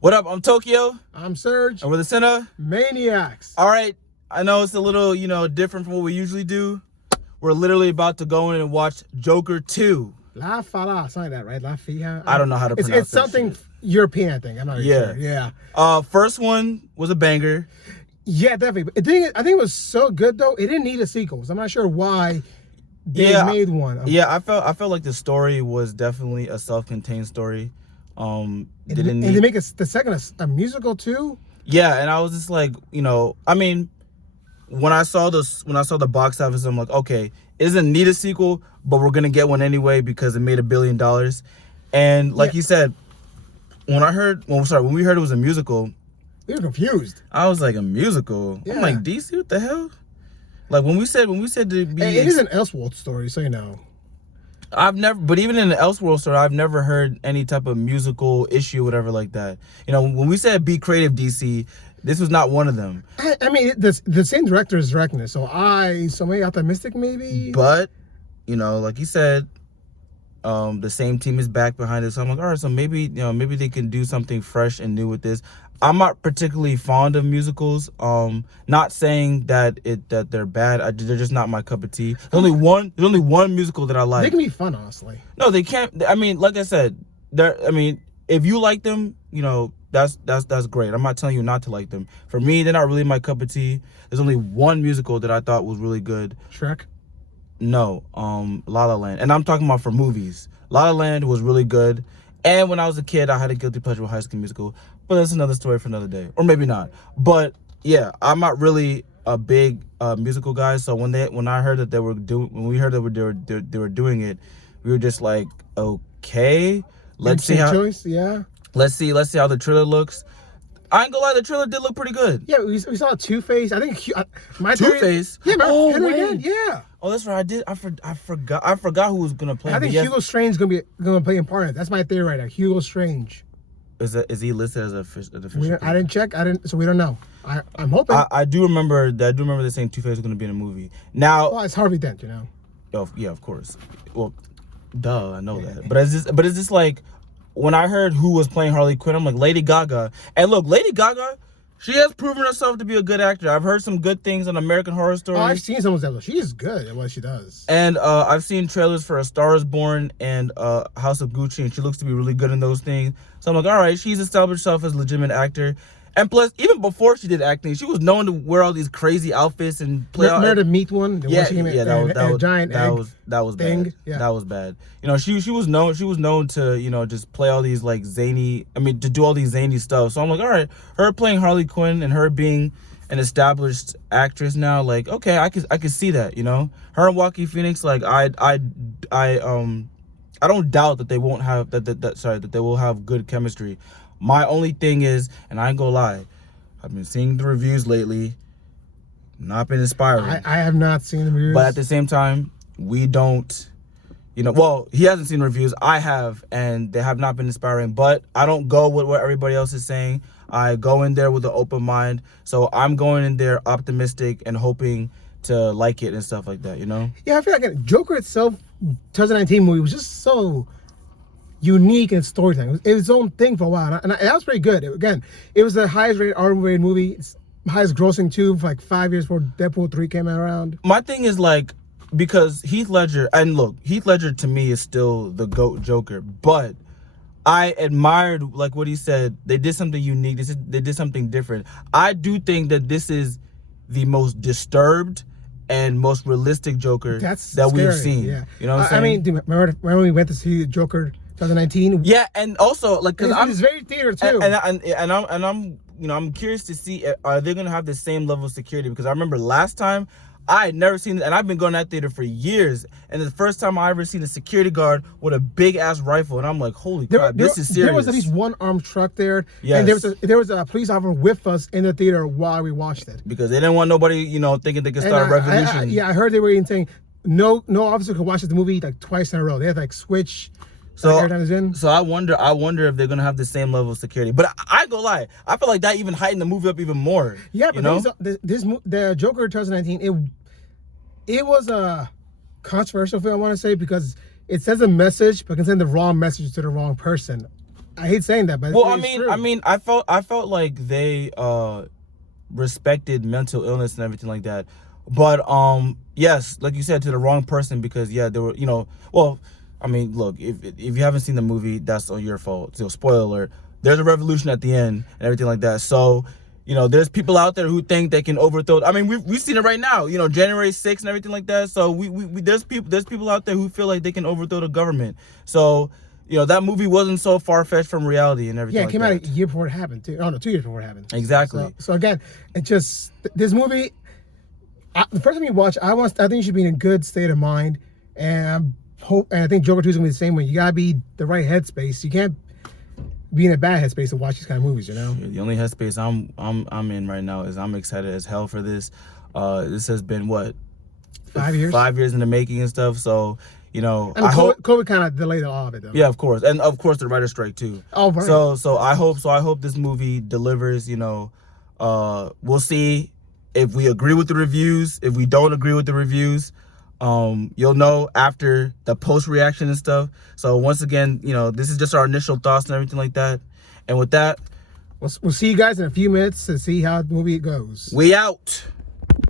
What up? I'm Tokyo, I'm Serge. and we're the Cine Maniacs. All right, I know it's a little, different from what we usually do. We're literally about to go in and watch Joker 2. La Fala, something like that, right? La Fija. I don't know how to pronounce It's something shit. European, I think. I'm not really sure. Yeah. First one was a banger. Yeah, definitely. I think it was so good though. It didn't need a sequel. So I'm not sure why they made one. Yeah, I felt like the story was definitely a self-contained story. And they make the second a musical too. Yeah, and I was just like, I mean, when I saw the box office, I'm like, okay, it doesn't need a sequel, but we're gonna get one anyway because it made $1 billion. And like you said, when we heard it was a musical, we were confused. I was like, a musical? Yeah. I'm like, DC, what the hell? Like when we said to be, it is an Elseworld story, so you know. But even in the Elseworld story, I've never heard any type of musical issue, whatever like that. When we said be creative, DC, this was not one of them. I mean, the same director is directing it, so maybe optimistic, maybe. But, like you said, the same team is back behind it. So I'm like, all right, so maybe they can do something fresh and new with this. I'm not particularly fond of musicals. Not saying that they're bad. They're just not my cup of tea. There's only one musical that I like. They can be fun, honestly. No, they can't. I mean, like I said, if you like them, that's great. I'm not telling you not to like them. For me, they're not really my cup of tea. There's only one musical that I thought was really good. Shrek? No, La La Land. And I'm talking about for movies. La La Land was really good. And when I was a kid, I had a guilty pleasure with High School Musical. But that's another story for another day. Or maybe not. But yeah, I'm not really a big musical guy. So when I heard that they were doing it, we were just like, okay, let's see how the trailer looks. I ain't gonna lie, the trailer did look pretty good. Yeah, we saw Two-Face. I think Two-Face. Yeah, man. Again. Yeah. Oh, that's right. I forgot who was gonna play. I think Hugo Strange is gonna play in part of it. That's my theory right now. Hugo Strange. Is he listed as an official? I didn't check. So we don't know. I'm hoping. I do remember they saying Two-Face was gonna be in a movie. Now, well, it's Harvey Dent, Oh yeah, of course. Well, duh, I know that. But it's just like, when I heard who was playing Harley Quinn, I'm like, Lady Gaga. And look, Lady Gaga, she has proven herself to be a good actor. I've heard some good things on American Horror Story. Oh, I've seen some of them. She is good at what she does. And I've seen trailers for A Star Is Born and House of Gucci, and she looks to be really good in those things. So I'm like, all right, she's established herself as a legitimate actor. And plus, even before she did acting, she was known to wear all these crazy outfits and play. Remember the meat one? That was thing. Bad. Yeah. That was bad. She was known to just play all these like to do all these zany stuff. So I'm like, all right, her playing Harley Quinn and her being an established actress now, like, okay, I could see that. Her and Joaquin Phoenix, like, I don't doubt that they won't have that they will have good chemistry. My only thing is, and I ain't gonna lie, I've been seeing the reviews lately, not been inspiring. I have not seen the reviews. But at the same time, we don't, well, he hasn't seen reviews. I have, and they have not been inspiring. But I don't go with what everybody else is saying. I go in there with an open mind. So I'm going in there optimistic and hoping to like it and stuff like that, Yeah, I feel like Joker itself, 2019 movie, was just so unique in storytelling. It was its own thing for a while, and that was pretty good. It was the highest rated R-rated movie. It's highest grossing too for like 5 years before Deadpool 3 came around. My thing is, like, because Heath Ledger to me is still the GOAT Joker, but I admired like what he said. They did something unique. They did something different. I do think that this is the most disturbed and most realistic Joker that we've seen. Yeah. You know what I'm saying? I mean, remember we went to see Joker 2019? Yeah, and also like because it's very theater too. And I'm curious to see, are they gonna have the same level of security? Because I remember last time I had never seen it, and I've been going to that theater for years, and the first time I ever seen a security guard with a big ass rifle, and I'm like, holy crap, this is serious. There was at least one armed truck there, yes. And there was a police officer with us in the theater while we watched it. Because they didn't want nobody, thinking they could start a revolution. I heard they were even saying no officer could watch the movie like twice in a row. They had to like switch. So I wonder if they're gonna have the same level of security. But I go lie, I feel like that even heightened the movie up even more. Yeah, but the Joker 2019, it was a controversial film, I want to say, because it says a message, but can send the wrong message to the wrong person. I hate saying that, but Well, it's true. I felt like they respected mental illness and everything like that. But yes, like you said, to the wrong person, because yeah, there were, well, I mean, look, if you haven't seen the movie, that's on your fault. So spoiler alert, there's a revolution at the end and everything like that. So, there's people out there who think they can overthrow. I mean, we've seen it right now, January 6th and everything like that. So there's people out there who feel like they can overthrow the government. So, that movie wasn't so far-fetched from reality and everything. Yeah, it came out a year before it happened too. Oh no, 2 years before it happened. Exactly. So again, it just, this movie, the first time you watch, I think you should be in a good state of mind, and I think Joker 2 is gonna be the same way. You gotta be the right headspace. You can't be in a bad headspace to watch these kind of movies. The only headspace I'm in right now is I'm excited as hell for this. This has been what, 5 years? 5 years in the making and stuff. So I hope COVID kind of delayed all of it though. Yeah, of course, and of course the writer's strike too. Oh, right. So I hope this movie delivers. We'll see if we agree with the reviews. If we don't agree with the reviews, you'll know after the post reaction and stuff. So once again, this is just our initial thoughts and everything like that. And with that, we'll see you guys in a few minutes to see how the movie goes. We out.